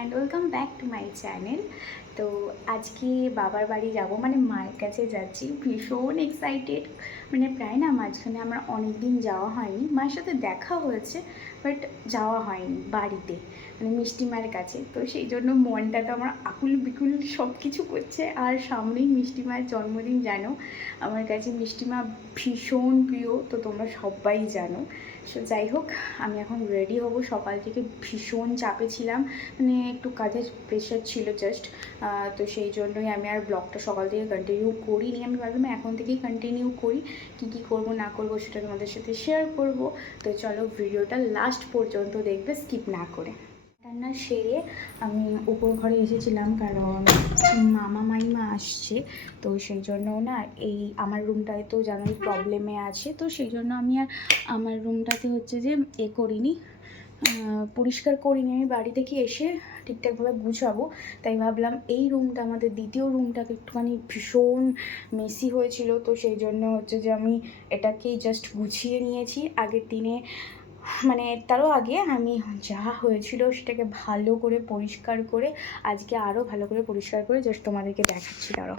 And welcome back to my channel. তো আজকে বাবার বাড়ি যাব, মানে মায়ের কাছে যাচ্ছি। ভীষণ এক্সাইটেড, মানে প্রায় না মাঝখানে আমার অনেক দিন যাওয়া হয়নি। মায়ের সাথে দেখা হয়েছে বাট যাওয়া হয়নি বাড়িতে, মানে মিষ্টি মায়ের কাছে। তো সেই জন্য মনটা তো আমার আকুল বিকুল সব কিছু করছে। আর সামনেই মিষ্টি মায়ের জন্মদিন, জানো আমার কাছে মিষ্টি মা ভীষণ প্রিয়, তো তোমরা সবাই জানো। সো যাই হোক, আমি এখন রেডি হব। সকাল থেকে ভীষণ চাপে ছিলাম, মানে একটু কাজের প্রেশার ছিল জাস্ট। তো সেই জন্যই আমি আর ব্লগটা সকাল থেকে কন্টিনিউ করিনি। আমি ভাবলাম এখন থেকেই কন্টিনিউ করি, কী কী করবো না করবো সেটা তোমাদের সাথে শেয়ার করব। তো চলো ভিডিওটা লাস্ট পর্যন্ত দেখবে, স্কিপ না করে। রান্না সেরে আমি উপর ঘরে এসেছিলাম, কারণ মামা মাইমা আসছে। তো সেই জন্য না এই আমার রুমটায় তো জানোই প্রবলেমে আছে। তো সেই জন্য আমি আর আমার রুমটাতে হচ্ছে যে করিনি, পরিষ্কার করিনি। আমি বাড়ি থেকে এসে ঠিকঠাকভাবে গুছাবো, তাই ভাবলাম এই রুমটা, আমাদের দ্বিতীয় রুমটাকে একটুখানি ভীষণ মেসি হয়েছিল। তো সেই জন্য হচ্ছে যে আমি এটাকেই জাস্ট গুছিয়ে নিয়েছি আগের দিনে, মানে তারও আগে আমি যা হয়েছিল সেটাকে ভালো করে পরিষ্কার করে আজকে আরও ভালো করে পরিষ্কার করে জাস্ট তোমাদেরকে দেখাচ্ছি। তারও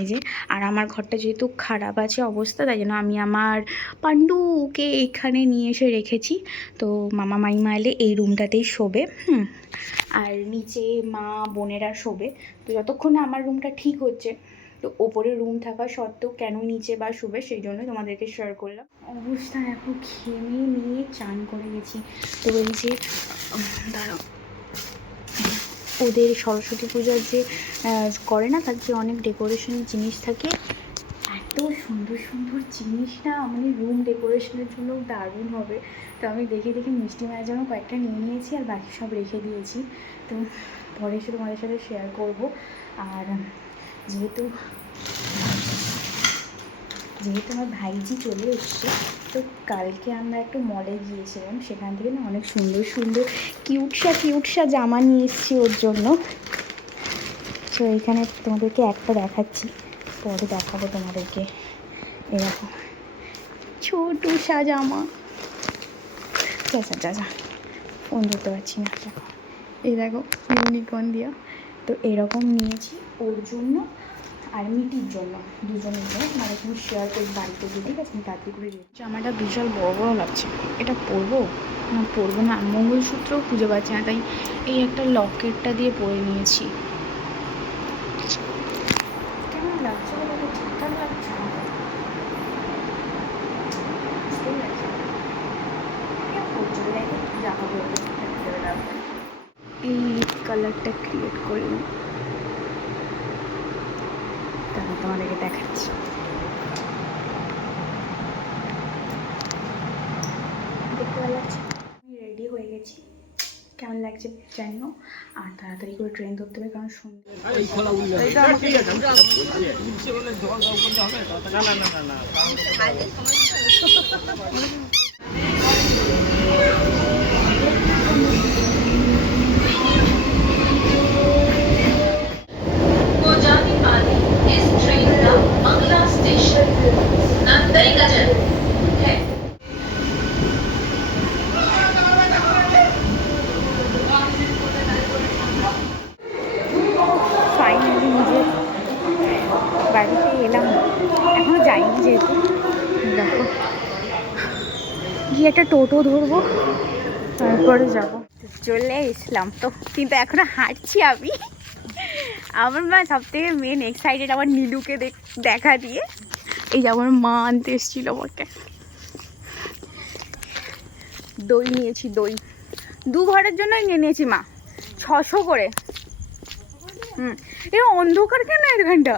এই যে, আর আমার ঘরটা যেহেতু খারাপ আছে অবস্থা, তাই জন্য আমি আমার পান্ডুকে এখানে নিয়ে এসে রেখেছি। তো মামা মাইমা এলে এই রুমটাতেই শোবে, আর নিচে মা বোনেরা শোবে। তো যতক্ষণ না আমার রুমটা ঠিক হচ্ছে, তো ওপরে রুম থাকা সত্ত্বেও কেন নিচে বা শোবে, সেই জন্য তোমাদেরকে শেয়ার করলাম। অবস্থা দেখো, ঘেমে নিয়ে চান করে গেছি। তো এই যে দাঁড়াও, ওদের সরস্বতী পূজার যে করে না, তার যে অনেক ডেকোরেশন জিনিস থাকে, এত সুন্দর সুন্দর জিনিস না, মানে রুম ডেকোরেশনের জন্য দারুণ হবে। তো আমি দেখে দেখে মিষ্টি মায়ের জন্য কয়েকটা নিয়ে নিয়েছি, আর বাকি সব রেখে দিয়েছি। তো পরে এসে তোমাদের সাথে শেয়ার করব। আর যেহেতু আমার ভাইজি চলে এসছে, তো কালকে আমরা একটু মলে গিয়েছিলাম, সেখান থেকে না অনেক সুন্দর সুন্দর কিউটসা জামা নিয়ে এসেছি ওর জন্য। তো এইখানে তোমাদেরকে একটা দেখাচ্ছি, পরে দেখাবো তোমাদেরকে। এরকম ছোটুসা জামা, যা ফোন ধরতে পারছি না, দেখো এই দেখো ইউনিকর্ন দিয়া। তো এরকম নিয়েছি ওর জন্য আর মিটির জন্য, দুজনের জন্য। মানে তুমি শেয়ার করি বাড়িতে গিয়ে, ঠিক আছে? আমি তাড়াতাড়ি করে দিই। জামাটা বিশাল বড় বড় লাগছে, এটা পরবো না পরবো না, মঙ্গলসূত্রও খুঁজে পাচ্ছি না, তাই এই একটা লকেটটা দিয়ে পরে নিয়েছি। কেমন লাগছে বলো তো? ঠিকঠাক লাগছে না, এই কালারটা ক্রিয়েট করে নিই, তাহলে তোমাদেরকে দেখাচ্ছি। দেখতে ভালো লাগছে। আমি রেডি হয়ে গেছি, কেমন লাগছে জানি না। আর তাড়াতাড়ি করে ট্রেন ধরতে হবে, কারণ সন্ধ্যে। ফাইনালি নিজের বাড়িতে এলাম, এখনও যাইনি যেহেতু। দেখো গিয়ে একটা টোটো ধরবো, তারপরে যাব। চলে এসলাম তো, কিন্তু এখনো হাঁটছি আমি। আমার মা সব থেকে মেন এক্সাইটেড আমার নীলুকে দেখা দিয়ে। এই যে আমার মা আনতে এসেছিল আমাকে, দই নিয়েছি, দই 2 ঘরের জন্যই নিয়ে নিয়েছি মা, 600 করে। এ অন্ধকার কেন এখানটা?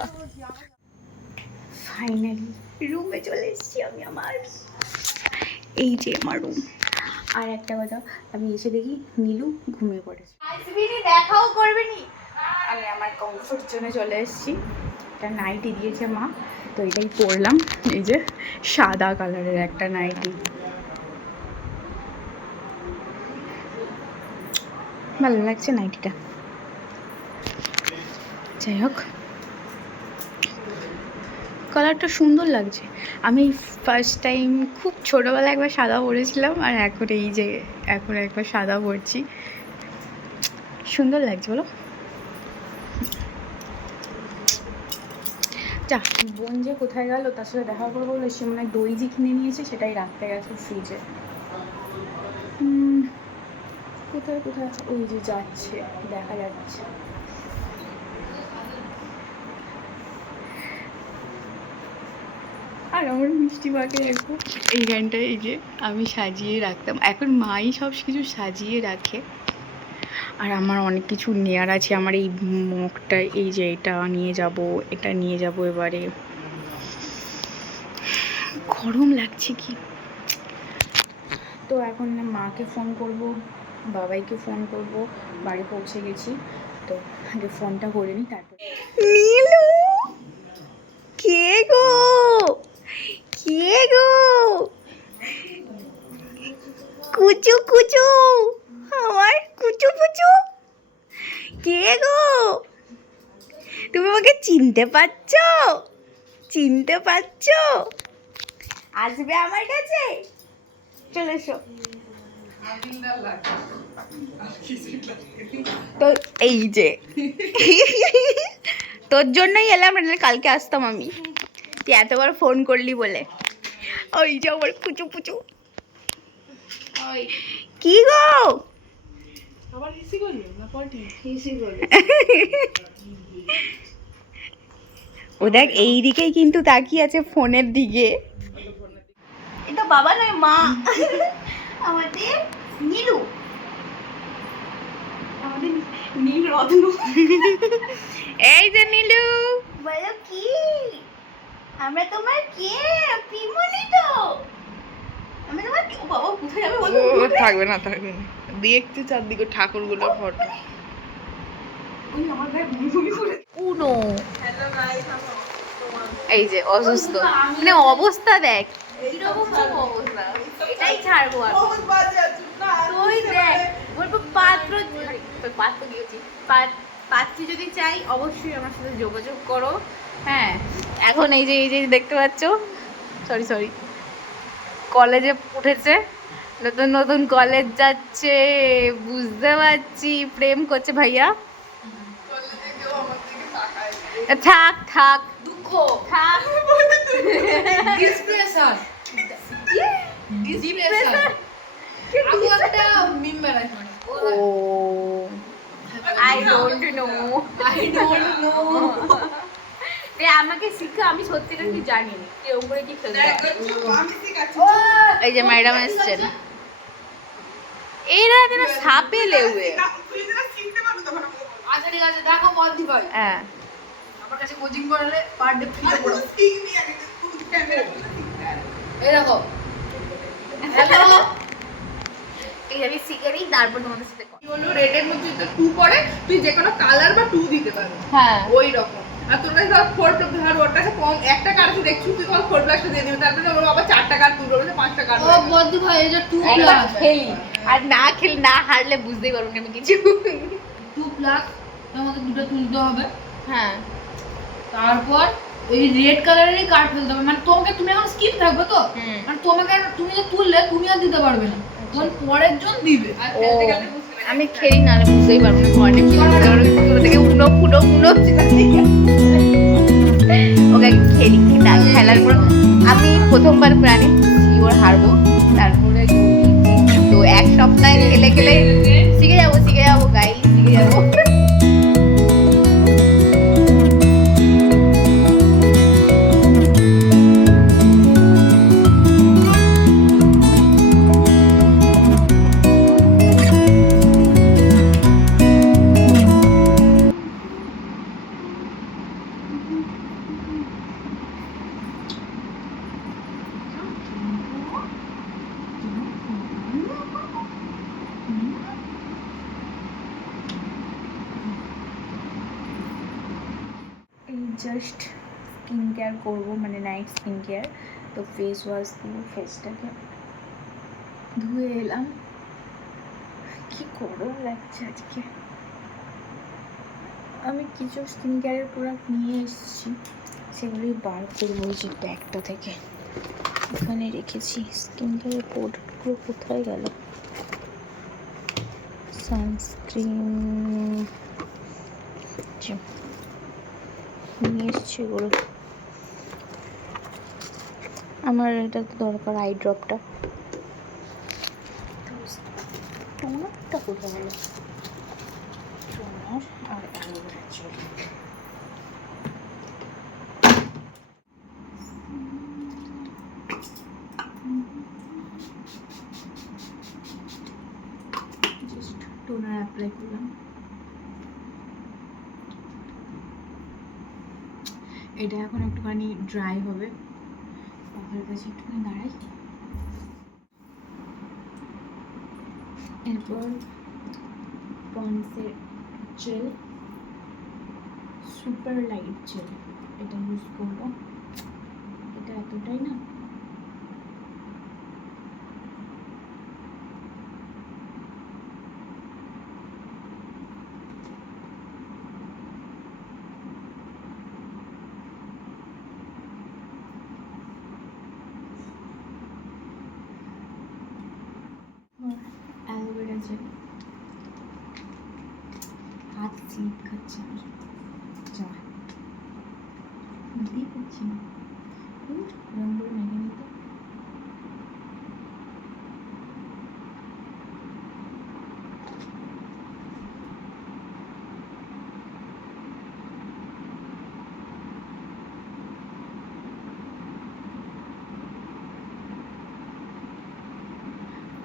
ফাইনালি রুমে চলে এসেছি আমি আমার। এই যে আমার রুম। আর একটা কথা, আমি এসে দেখি নীলু ঘুমিয়ে পড়েছে। দেখাও করবে নি, আমি আমার কমফোর্ট জোনে চলে এসেছি। একটা নাইটি দিয়েছে মা, তো এটাই পরলাম। এই যে সাদা কালারের একটা নাইটি, ভালো লাগছে নাইটিটা। যাই হোক, কালারটা সুন্দর লাগছে। আমি ফার্স্ট টাইম খুব ছোটোবেলায় একবার সাদা পরেছিলাম, আর এখন এই যে এখন একবার সাদা পরছি। সুন্দর লাগছে বলো। যা বোন যে কোথায় গেল, তার সাথে দেখা করবো বলে সে মনে হয় দই যে কিনে নিয়েছে সেটাই রাখতে গেছে ফ্রিজে। কোথায় কোথায় ওই যে যাচ্ছে, দেখা যাচ্ছে। আর আমার মিষ্টি মাকে দেখো এইখানটায়, এই যে আমি সাজিয়ে রাখতাম, এখন মাই সব কিছু সাজিয়ে রাখে। আর আমার অনেক কিছু নেয়ার আছে, আমার এই মগটা, এই যে এটা নিয়ে যাব, এটা নিয়ে যাব এবারে। গরম লাগছে কি। তো এখন মাকে ফোন করব, বাবাইকে ফোন করব, বাড়ি পৌঁছে গেছি তো আগে ফোনটা করে নিই তারপর। নীলু, কে গো, কে গো, কুচু কুচু, আমার কুচু কুচু, কে গো, তুমি আমাকে চিনতে পারছো, চিনতে পারছো? আসবে আমার কাছে, চলে এসো। তো এই যে তোর জন্যই এলাম, কালকে আসতাম আমি, তুই এতবার ফোন করলি বলে। ওই যে আমার কুচু পুচু, কি গো, ও দেখ এই দিকেই কিন্তু তাকিয়ে আছে ফোনের দিকে। এটা বাবা নয় মা, আমাদের নীলু, আমাদের নীল রত্ন। এই যে নীলু, বলো কি, আমরা তোমার কে, পিমনি তো, আমরা তোমার কে। ও বাবা কোথায় যাবে বলো। থাকবে না, থাকবে না, দেখতে চারদিকে ঠাকুরগুলোর ফটো। ওই আমার ভাই ভূমি ভূমি করে উনো। হ্যালো গাইস, এই যে অসুস্থ, মানে অবস্থা দেখ কিরকম অবস্থা, এটাই ছাড়বো আর তুই দেখ। বলবো পাত্র, পাত্র দিয়েছি, পাত্রী যদি চাই অবশ্যই আমার সাথে যোগাযোগ করো। হ্যাঁ, এখন এই যে দেখতে পাচ্ছ, সরি সরি, কলেজে উঠেছে, নতুন নতুন কলেজ যাচ্ছে, বুঝতে পারছি প্রেম করছে ভাইয়া। থাক থাক, দুঃখ থাক, ডিসপ্রেশন, ডিসপ্রেশন, আমি একটা মিম বানাইছি। Oh I don't know, I don't know. রে আমাকে শিখা, আমি সত্যিটা কি জানি না এরকম করে কি খেলতে হয়। আমি শিখাচ্ছি। এই যে ম্যাডাম এসেছেন, এরা যেন সাপে লেউয়ে। আচ্ছা ঠিক আছে, দেখো বলদি ভাই, হ্যাঁ আমার কাছে কোচিং করালে পার ডে ফ্রিতে পড়ো। এই দেখো, হ্যালো, এই আমি শিখে নিই তারপর তোমাদের সাথে কথা। কি হলো, রেডের মধ্যে যদি 2 পড়ে তুই যে কোনো কালার বা 2 দিতে পারবি, হ্যাঁ ওই রকম। আর তোর কাছে ধর 4 ধর ওর কাছে কম একটা কার্ড আছে দেখছিস, তুই কল 4 প্লাসটা দিয়ে দিবি, তারপরে ওর আবার 4টা কার্ড, তুই বলছিস 5টা কার্ড। ও বদ্দু ভাই, এটা 2 একবার প্লাস খেলি, আর না খেলি না হারলে বুঝতেই পারবো না আমি কিছু। 2 প্লাস তোমাকে দুটো তুলতে হবে। হ্যাঁ তারপর এই রেড কালারেরই কার্ড ফেলতে হবে, মানে তোমাকে, তুমি এখন স্কিপ থাকবে তো, হুম। মানে তোমাকে, তুমি যে তুললে তুমি আর দিতে পারবে না, তখন পরের জন দিবে। আর ও খেলতে গেলে বুঝতে পারবি। আমি খেলি না বুঝতেই পারবো না, ঘরে কোথা থেকে উনো ফুনো উনো ওকে খেলি, খেলার পর আমি প্রথমবার প্রাণী শিওর হারবো, তারপরে তো এক সপ্তাহে খেলে খেলে শিখে যাবো গাই, শিখে যাবো। এই জাস্ট স্কিন কেয়ার করবো, মানে নাইট স্কিন কেয়ার। তো ফেস ওয়াশ দিয়ে ফেসটাকে ধুয়ে এলাম, কি গরম লাগছে আজকে। আমি কিছু স্কিন কেয়ারের প্রোডাক্ট নিয়ে এসেছি, সেগুলোই বার করবো ওই যে ব্যাগটা থেকে, এখানে রেখেছি। স্কিন কেয়ারের প্রোডাক্টগুলো কোথায় গেল, সানস্ক্রিন নিয়ে এসছি এগুলো। আমার এটা তো দরকার আই ড্রপটা। টোনারটা কোথায় হলো? টোনার আর aloe vera gel. Just toner apply করলাম। এটা এখন একটুখানি ড্রাই হবে, পাখার কাছে একটুখানি দাঁড়াই। এরপর পন্ডসের জেল, সুপার লাইট জেল, এটা ইউজ করবো। এটা এতটাই না, অ্যালোভেরা জেল। হাত স্লিপ খাচ্ছে আমার, যা বুঝতেই পারছি না। রঙ করে মেখে নিতে।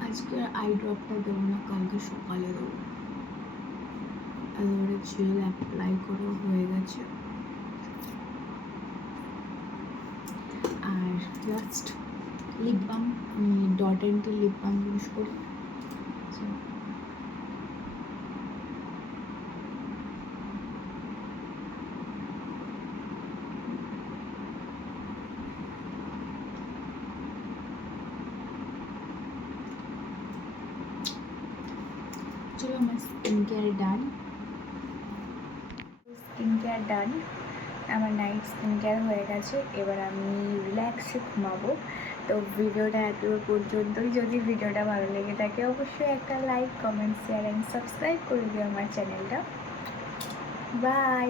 আজকে আই ড্রপটা দেবো না, কালকে সকালে দেবো। অ্যালোভেরা জেল অ্যাপ্লাই করা হয়ে গেছে। আর লাস্ট লিপ বাম, আমি dot and lip balm use করি। চলো আমার স্কিন কেয়ার ডান। আমার নাইট স্কিন কেয়ার হয়ে গেছে। এবার আমি রিল্যাক্সে ঘুমাবো। তো ভিডিওটা এত পর্যন্তই। যদি ভিডিওটা ভালো লেগে থাকে অবশ্যই একটা like, comment, share and subscribe করে দিও আমার চ্যানেলটা। বাই।